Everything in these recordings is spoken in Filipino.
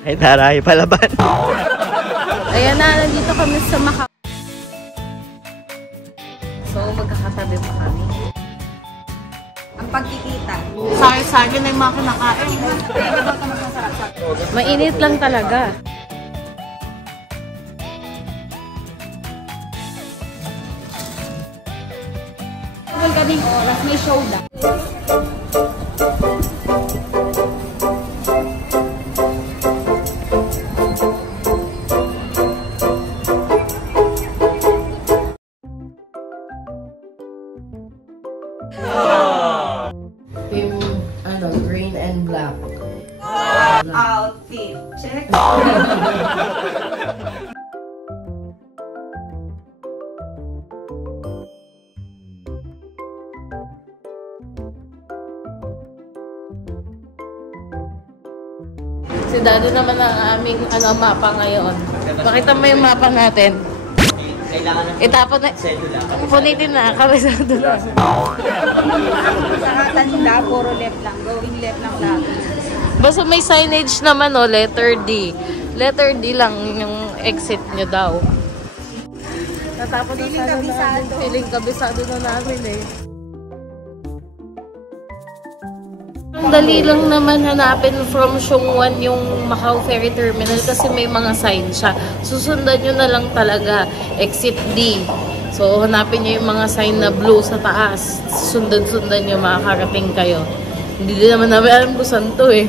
Ay, taray, palaban. Ayan na, nandito kami sa Macau. So, magkakatabi pa kami. Ang pagkikita. Sari-sari na yung mga kinakain. Mainit lang talaga. Kapag kaming oras, may show na. Yung green and black. Outfit check. Si Daddy naman ang aming mapa ngayon. Pakita mo yung mapa natin. Itapon na. Punitin na. Kabisado na. Saka tanda, puro left lang. Going left lang lahat. Basta may signage naman, letter D. Letter D lang yung exit nyo daw. Natapos na sana namin. Feeling kabisado na namin eh. Ang dali lang naman hanapin from Xiongwan yung Macau Ferry Terminal kasi may mga sign siya. Susundan nyo na lang talaga. Exit D. So, hanapin nyo yung mga sign na blue sa taas. Sundan-sundan nyo, makakarating kayo. Hindi din naman namin alam kung saan to eh.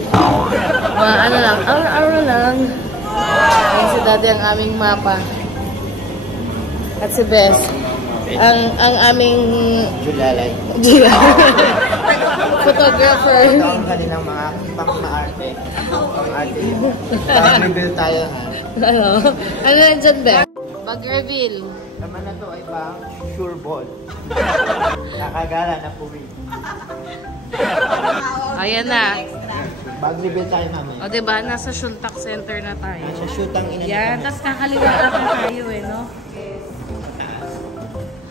Mga ano lang, araw-araw lang. Ayan si Daddy ang aming mapa. At si Bess. Ang aming... Julalay. Photographer. Ito ang kanilang mga pang-maarte. Pang-arte. Pang-reveal tayo ha. Ano yan dyan, Bess? Bag reveal. Naman na to ay pang sure ball. Nakagala na puwi. Ayan na. Bag-reveal tayo namin. O diba, nasa Shuntak Center na tayo. Sa shootang ina Yan, tapos kakaliwa ata tayo eh, no?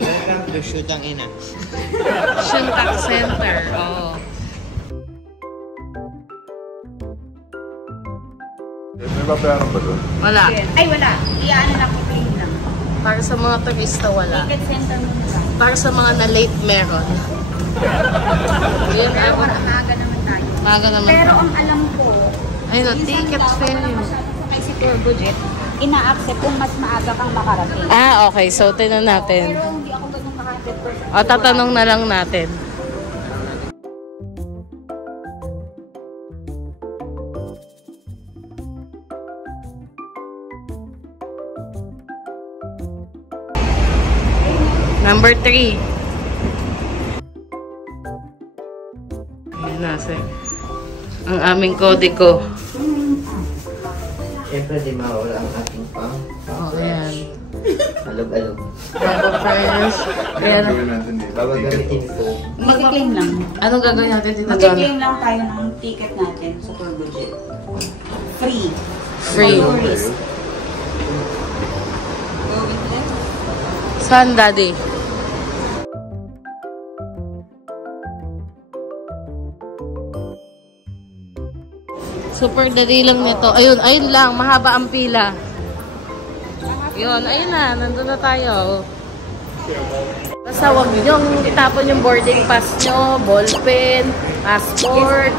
Welcome to shootang ina. Shuntak Center, oo. May babayaran ba doon? Wala. Ay, wala. Iyaano lang ko plain lang. Para sa mga turista, wala. Ticket center mo lang. Para sa mga na-late, meron. Yan, Pero maaga naman tayo. Maaga naman. Pero ang alam ko, Ay, no, ticket fair yun. kay si Tour Budget, ina-accept kung mas maaga kang makarating. Ah, okay. So, tinan natin. Pero hindi ako ganun maka-100%. O, tatanong na lang natin. Number 3. Ayan na, ang aming kodiko. Siyempre di mawala ang ating pang. Oo, ayan. Alog-alog. Bago friends. Ayan. Gawin natin dito. Bago gamitin ko. Mag-claim lang. Anong gagawin natin dito, John? Mag-claim lang tayo ng ticket natin sa Tour Budget. Free. Free. No risk. Saan, Daddy? Super dali lang nito. Ayun, ayun lang. Mahaba ang pila. Yun, ayun na. Nandun na tayo. Basta huwag niyong itapon yung boarding pass nyo, ballpen, passport,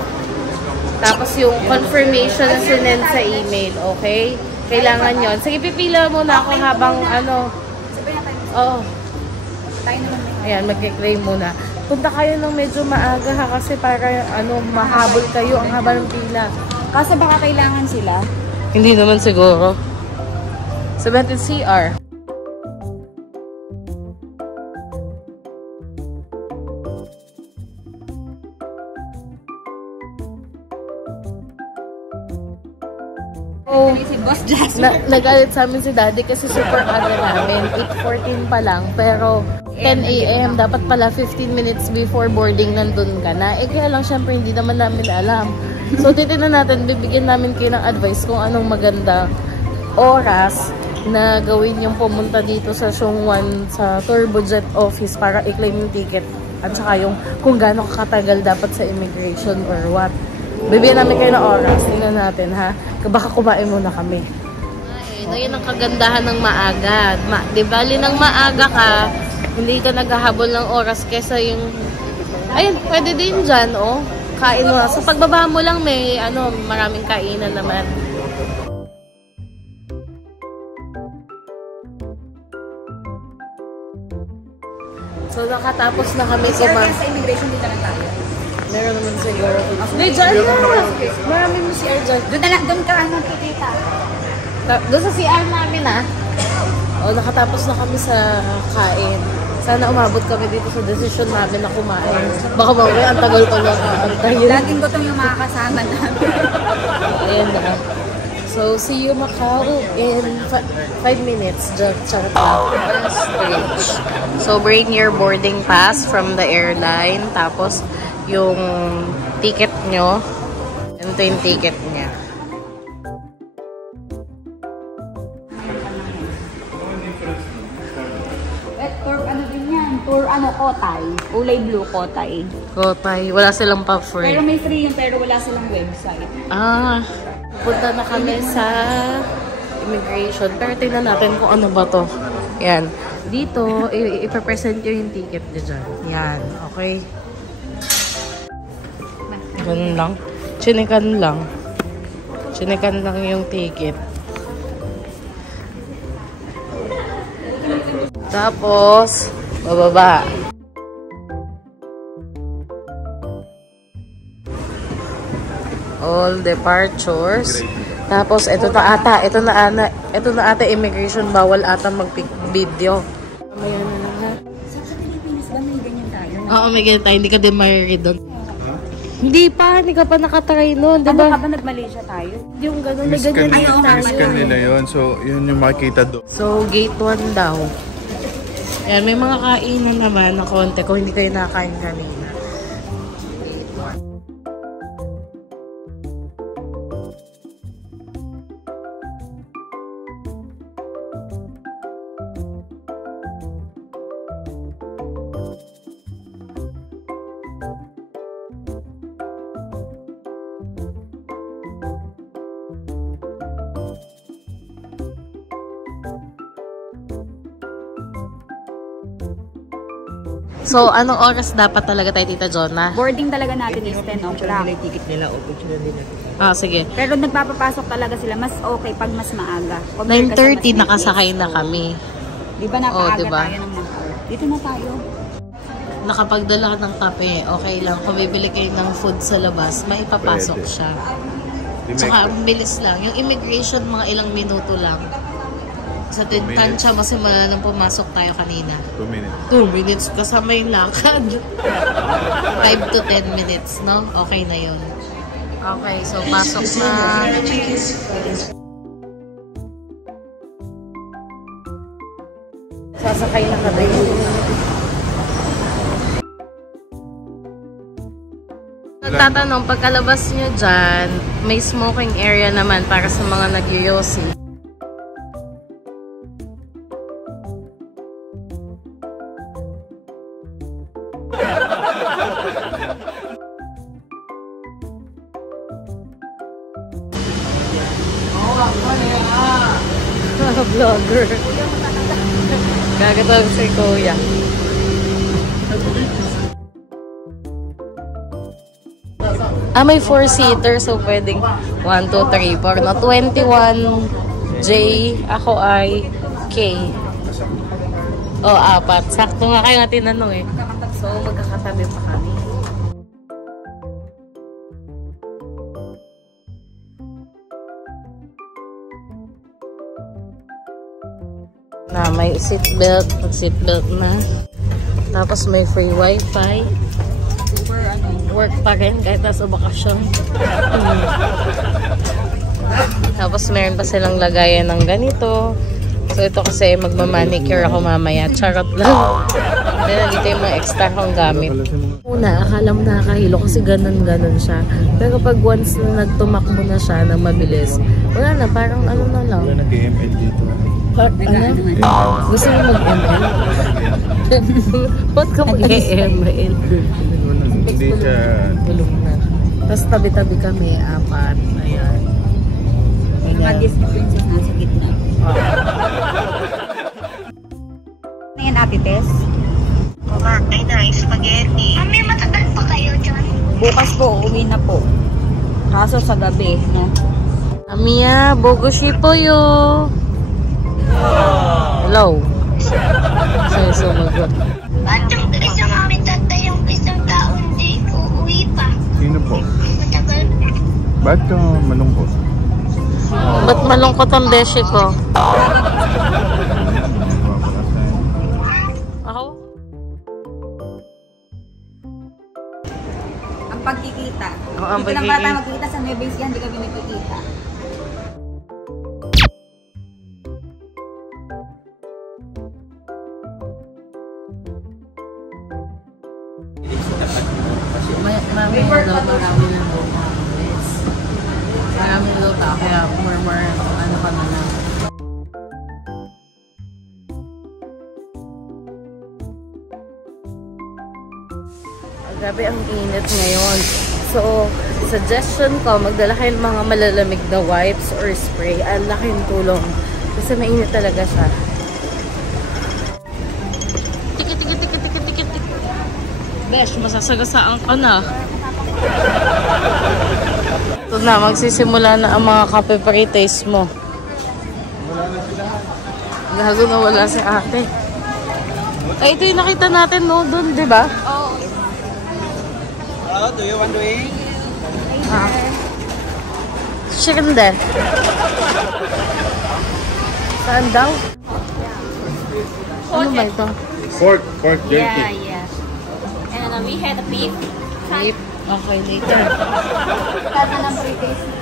tapos yung confirmation na sinend sa email, okay? Kailangan yon. Sige, pipila muna ako habang ano. Oo. Tayo naman. Ayan, mag-claim muna. Punta kayo ng medyo maaga ha, kasi para ano, mahabol kayo ang haba ng pila. Kasi baka kailangan sila. Hindi naman siguro. 17 CR. Oh, Si Boss Jasper. nagalit sa amin si Daddy kasi super aga namin. 8:14 pa lang. Pero 10 AM, dapat pala 15 minutes before boarding nandun ka na. Kaya lang syempre hindi naman namin alam. So titignan natin, bibigyan namin kayo ng advice kung anong maganda oras na gawin yung pumunta dito sa Xiongwan sa Tour Budget office para i-claim yung ticket. At saka yung kung gaano katagal dapat sa immigration or what. Bibigyan namin kayo ng oras. Tingnan natin, ha? Baka kumain muna kami. No, yun ang kagandahan ng maaga. Di bali ng maaga ka, hindi ka naghahabol ng oras kesa yung... Ayun, pwede din dyan, oh. Kain mo. Sa pagbaba mo lang may, maraming kainan naman. So, nakatapos na kami kumain. Sa immigration dito lang tayo. Meron naman siguro. Hindi, dyan na. Marami mo CR dyan. Doon ka titita. Doon sa CR namin, O, nakatapos na kami sa kain. Sana umabot kami dito sa desisyon namin na kumain. Baka mamaya, ang tagal ko lang aantayin. Laging gutom yung mga kasama namin. Ayan na. So, see you Macau in 5 minutes. Charot lang. Strange. So, bring your boarding pass from the airline. Tapos, yung ticket nyo. Ito yung ticket niya. Tour Kotay. Kulay blue Kotay. Kotay. Wala silang pa-free. Pero may free yun, pero wala silang website. Punta na kami sa immigration. Pero tingnan natin kung ano ba to. Yan. Dito, ipapresent nyo yung ticket nyo dyan. Yan. Okay? Ganun lang. Chinikan lang. Chinikan lang yung ticket. Tapos, bababa. All departures. Tapos, ito na ata immigration. Bawal ata mag-video. Ayan na lang, ha? Sa Pilipinas ba may ganyan tayo? Oo, may ganyan tayo. Hindi ka din mariried doon. Hindi ka pa nakatry nun, diba? Ano ka ba nag-Malaysia tayo? Yung gano'n, may ganyan din tayo. Miscan nila yun. So, yun yung makikita doon. So, gate 1 daw. Yan, may mga kainan naman na konti kung hindi kayo nakakain kanina. So, anong oras dapat talaga tayo, Tita Jonah? Boarding talaga natin is 10 o'clock. ticket nila, opportunity nila. Sige. Pero nagpapapasok talaga sila. Mas okay pag mas maaga. 9:30 nakasakay na kami. Di ba napaaga diba? tayo ng Macau? Dito na tayo. Nakapagdala ka ng kape, okay lang. Kung bibili kayo ng food sa labas, may ipapasok Pwede. siya. Tsaka, ang bilis lang. Yung immigration, mga ilang minuto lang. Sa tansya, masimula nang pumasok tayo kanina. 2 minutes. 2 minutes kasama yung lakad. 5 to 10 minutes, no? Okay na yun. Okay, so pasok na. Sasakay na kami. Nagtatanong, pagkalabas nyo dyan, may smoking area naman para sa mga nag-yoyosi. Vlogger. Gagatawag si Kuya. May 4-seater, so pwedeng 1, 2, 3, 4. No? 21 J, ako ay K. 4. Sakto nga kayo nga tinanong eh. So, magkakatabi pa kami. Na may seatbelt, mag-seatbelt na. Tapos may free wifi. Work pa rin kahit nasa bakasyon. Tapos meron pa silang lagayan ng ganito. So ito kasi magmamanicure ako mamaya. Charot lang. Then dito yung mga extra kong gamit. Una, akala mo nakakahilo kasi ganun-ganun siya. Pero pag once na nagtumakbo na siya na mabilis, wala na, parang ano na lang. Wala nag-ML dito. Gusto mo mag-ML? Ba't ka mag-ML? Hindi siya... Tulong na. Tapos tabi-tabi kami, 4. Ayan. Mga Disney princess nasa gitna. Ano yan, Ate Tess? Kumain na, spaghetti. Mami, matagal pa kayo dyan? Bukas po, uwi na po. Kaso sa gabi, no? Amiya, bogoshi po yo. Hello. Sa'yo sumagot. Ba't yung isang aming tatay yung isang taon di uuwi pa? Sino po? Matagal pa. Ba't ka malungkot? Ba't malungkot ang beshi ko? Ako? Ang pagkikita. Oo, ang Dito lang pagkikita. bata magkikita sa Nueva Ecija, hindi kami nagkikita. Marami na lupa. Marami na lupa, kaya more ano ka na lang. Grabe ang init ngayon. So, suggestion ko, magdala kayo ng mga malalamig na wipes or spray. Ang laking tulong. Kasi mainit talaga siya. Tiki. Besh, masasagasaan ka na. Ito na, magsisimula na ang mga kape pre-taste mo. Gago na wala si ate. Ay, ito yung nakita natin, no? Doon, di ba? Oo. Do you want to eat? Chicken din. Saan daw? Ano ba ito? Pork jerky. Yeah. And we had a beef. Beef. Okay, later. Tata ng pre-taste.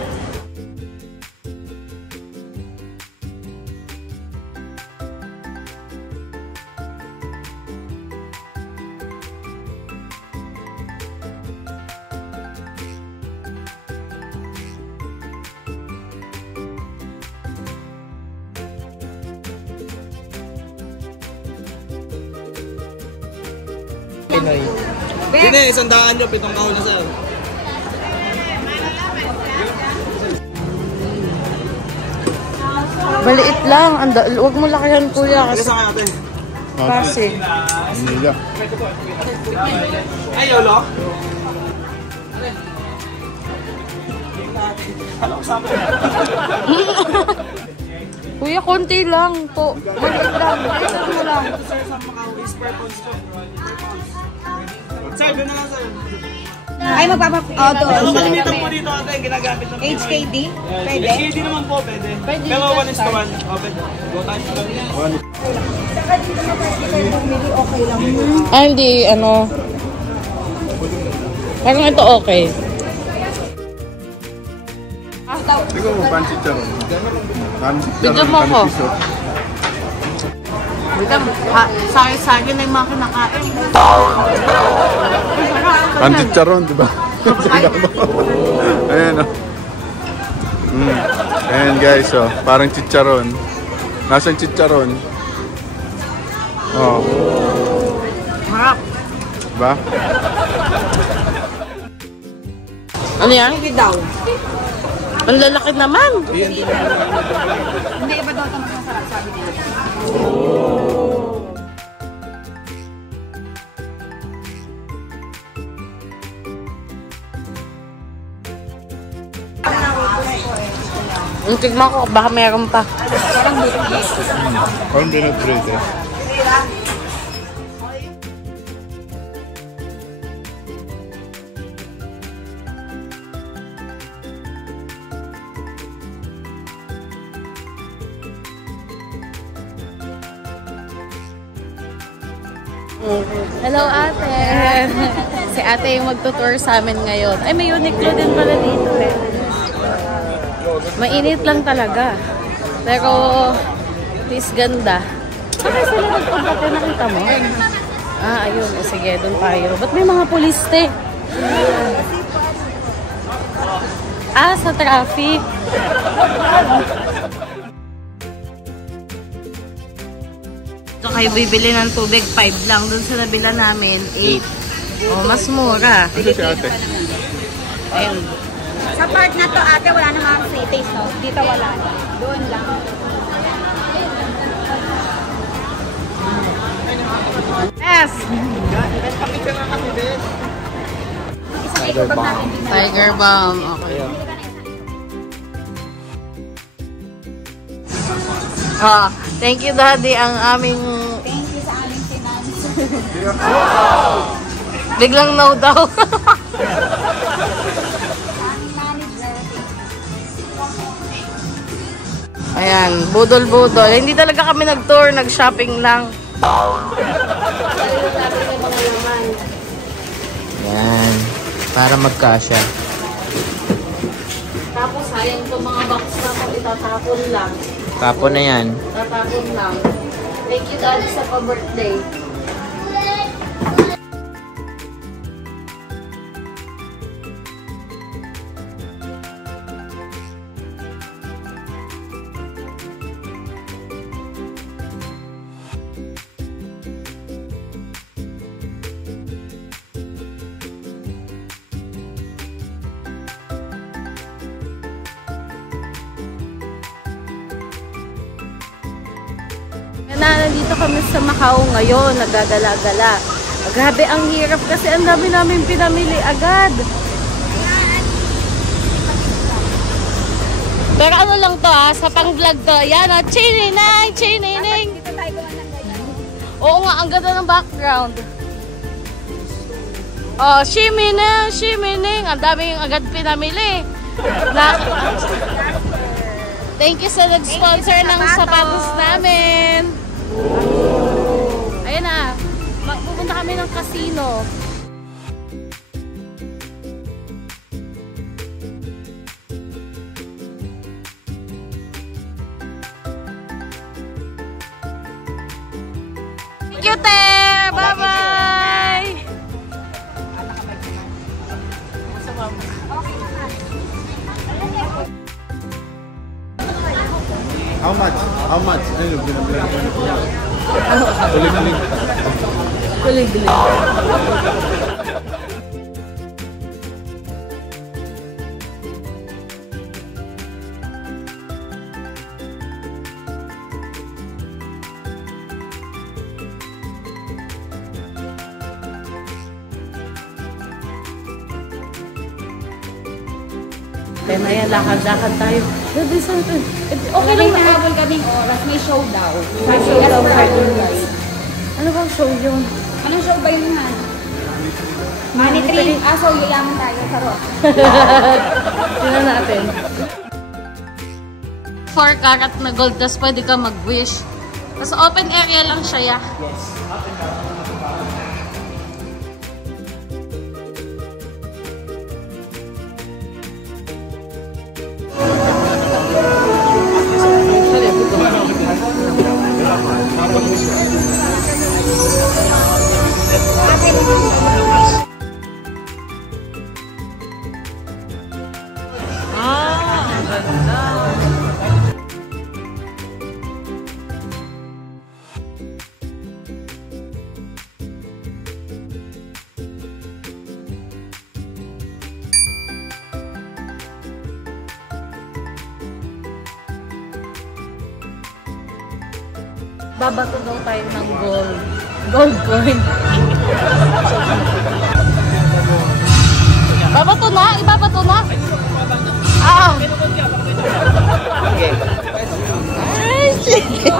Hindi, 100 nyo, 7 kahon na sir. Maliit lang. Huwag mo lakayan, kuya. Kasi Isa kayo ate. kasi. Manila. Ay, yolo? Kuya, konti lang po. Maliit lang. Maliit mo lang. Sir, sa Macau, per pounds to. Sir, doon na lang sir. Ay, magpapa... Oh, doon. Ang kalimitan po dito ate, yung ginagamit ng HKD? Pwede? HKD naman po, pwede. Pero 1:1. O, pwede. Go tayo. Saka dito na pwede kayo bumili, okay lang. Ah, hindi, ano. Parang ito okay. Tingnan mo, pancit charon. Bigyan mo ako. Bigyan mo. Sa'yo na yung mga kinakain. Pancit charon, di ba? Ayan o. Ayan guys, oh. Parang chicharon. Nasaan chicharon? Oh. Harap. Diba? Ano yan? Hindi daw. Ang lalaki naman. Hindi, iba daw ito mas masarap, sabi niya. Tignan ko, baka meron pa. Parang buto niya. Parang binut bread eh. Hello, ate. Si ate yung magtutour sa amin ngayon. Ay, may Uniqlo din pala dito eh. Mainit lang talaga. Pero, please ganda. Saka sila nagpunta, nakita mo? Ah, ayun. O, sige, doon tayo. Ba't may mga poliste? Ah, sa traffic. So, kayo bibili ng tubig, 5 lang. Doon sa nabila namin, 8. O, mas mura. Ito si ate. Ayan. Sa part na to, ate, wala namang free taste, no? Dito wala. Doon lang. Yes! Papicture na kami, bes. Tiger bomb. Tiger bomb. Okay. Thank you, Daddy. Ang aming... Thank you sa aming finance. Biglang no daw. Aming manager. Ayan, budol-budol. Hindi talaga kami nag-tour, nag-shopping lang. Yan. Para magkasya. Tapos, sayang itong mga box na kung itatapon lang. Tapon na yan. Tatapon lang. Thank you, Daddy, sa pa-birthday. Nandito kami sa Macau ngayon, nagagala-gala. Grabe, ang hirap kasi ang dami namin pinamili agad. Pero ano lang to sa pang-vlog to. Yan chininay, chininay. Dito tayo gawa ng ganyan. Oo nga, ang ganda ng background. Oh, shimina, shimining. Ang daming agad pinamili. Thank you sa nag-sponsor ng sapatos namin. Ayan na. Pupunta kami ng casino. Thank you, Te! Bye-bye! How much? How much? Ano, binabilang ko na po. Kulig-kulig. Kaya na yan, lakad-lakad tayo. Okay lang na. Habol kaming oras, may show daw. May show daw, ano bang show yun? Anong show ba yun, Han? Money Tree. So yayaman tayo. Charot. Tingnan natin. 4 karat na gold, tas pwede ka mag-wish. Tapos open area lang siya, ya. Ang ganda. Babato daw tayo ng gold. Gold coin. Babato na? Ibabato na? Ah! Okay. Ay, sige.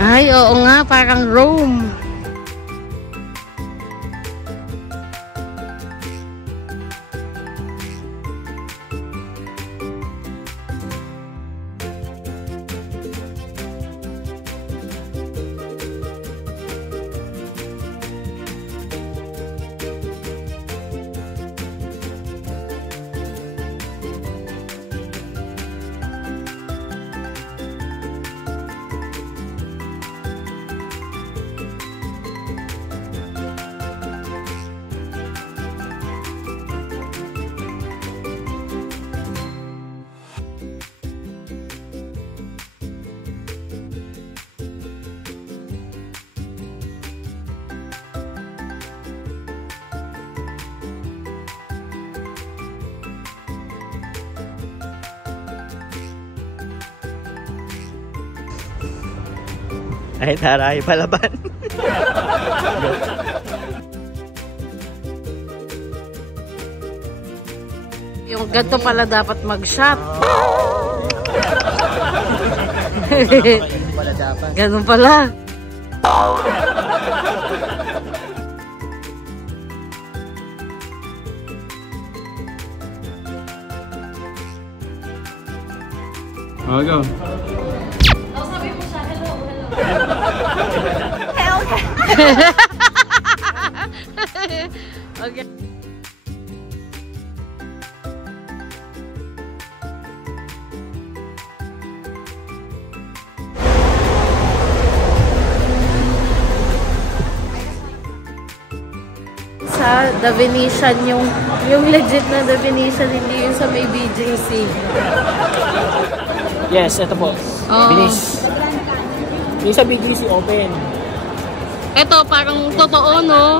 Ay, oo nga, parang Rome. Ay, taray, palaban. Yung ganito pala dapat mag-shot. Pala dapat. Ganun pala. Oh, go. Sabi mo siya, hello. Okay. Sa The Venetian, yung legit na The Venetian, hindi yung sa may BJC. Yes, ito po. Binis. Yung sa BGC open. Ito, parang totoo, no?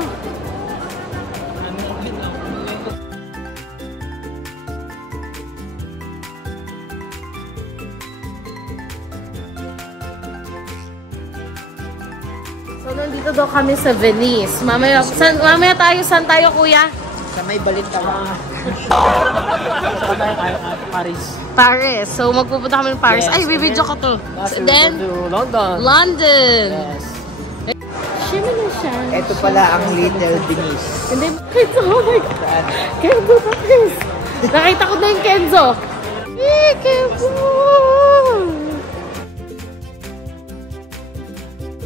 So, nandito daw kami sa Venice. Mamaya saan tayo, kuya? Sa may balintawak. Saka tayo Paris. Paris. So, magpupunta kami ng Paris. Yes. Ay, bibidyo ko to. Then, to London. London. Yes. Shimmy siya. Ito pala ang Little Venice. Hindi, Kenzo, oh my God. Kenzo, please. Nakita ko na yung Kenzo. Kenzo!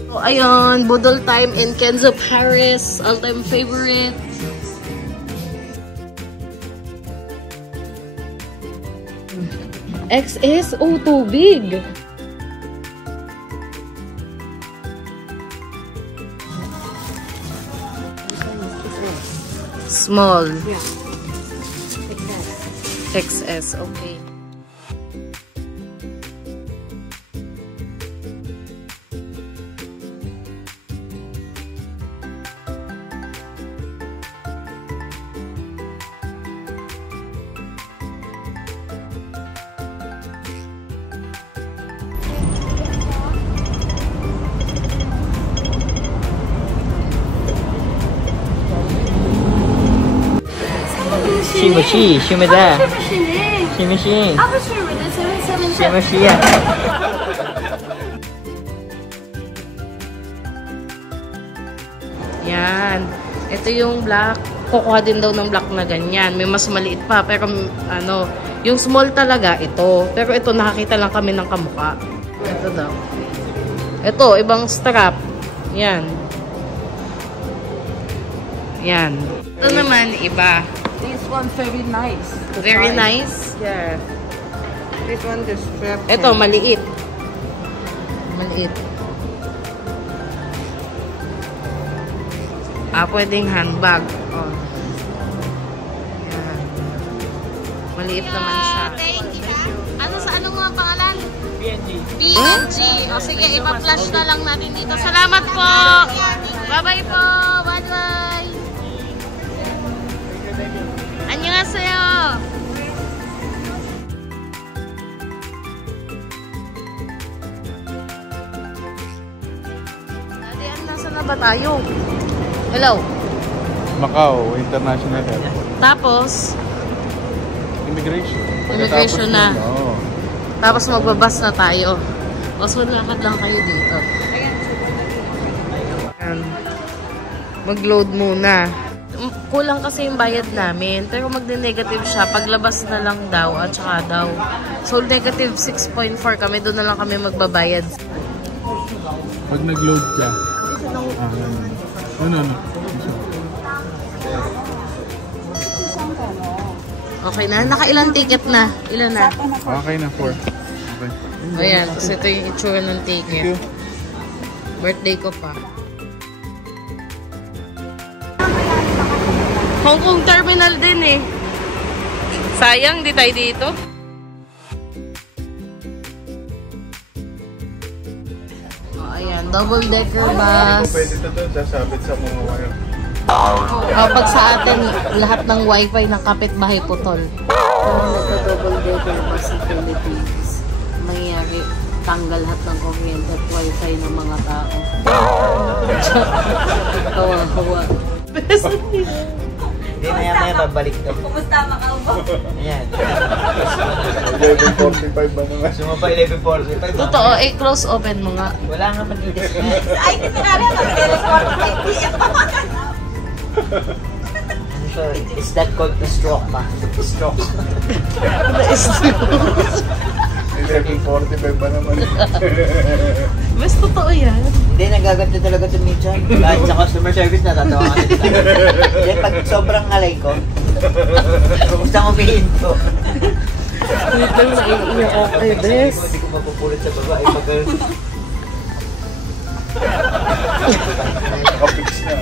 So, ayun, budol time in Kenzo, Paris. All-time favorite. XS, oh, tubig. Small. XS, okay. Shimushi, Shimada. Shimushi. Shimushi. Yan. Ito yung black. Kukuha din daw ng black na ganyan. May mas maliit pa. Pero ano, yung small talaga, ito. Pero ito, nakakita lang kami ng kamukha. Ito daw. Ito, ibang strap. Yan. Yan. Ito naman, iba. This one very nice. Very nice. Yeah. This one the strap. Ito, maliit. Maliit. Pwedeng handbag. Oh. Yan. Maliit naman siya. Ano nga pangalan? PNG. PNG. O sige, ipa-flash na lang natin dito. Salamat po! Bye-bye po! Bye-bye! Annyeonghaseyo! Daddy, nasa na ba tayo? Hello? Macau International Airport. Tapos, Immigration. Immigration na. Oo. tapos magbabas na tayo. O so, lakad lang kayo dito. Ayan. Mag-load muna. Kulang kasi yung bayad namin. Pero magde-negative siya. Paglabas na lang daw at saka daw. So, negative 6.4 kami. Doon na lang kami magbabayad. Pag nag-load ka. No. Okay na. Nakailang ticket na? Ilan na? Okay na, 4. Okay. Ayan. Kasi ito yung itsura ng ticket. Birthday ko pa. Hong Kong Terminal din eh. Sayang, di tayo dito. Oh, ayan, double-decker bus. Pwede ito doon, sasabit sa mga wire. Pag sa atin, lahat ng wifi ng kapitbahay putol. Nagka-double-decker bus sa Philippines. mangyayari, tanggal lahat ng kuryente at wifi ng mga tao. Kawa-kawa. Best. Hindi, maya-maya babalik to. Kumusta makaubo? Ayan. 11:45 ba naman? Sumapa 11:45. Totoo, close open mo nga. Wala nga mag-ilis na. Ay, hindi na rin. Mag-respond ko 5 p.m. Ano siya? Is that called a stroke pa? Stroke. 11:45 ba naman? Mas totoo yan. Hindi, nagaganto talaga ito minsan. Kahit sa customer service, natatawa ka nito. Hindi, pag sobrang alay ko, kumusta mo bihinto? Wait lang, naiiyak ako kay Bes. Hindi ko mapupulot sa baba. Pag Nakapix na.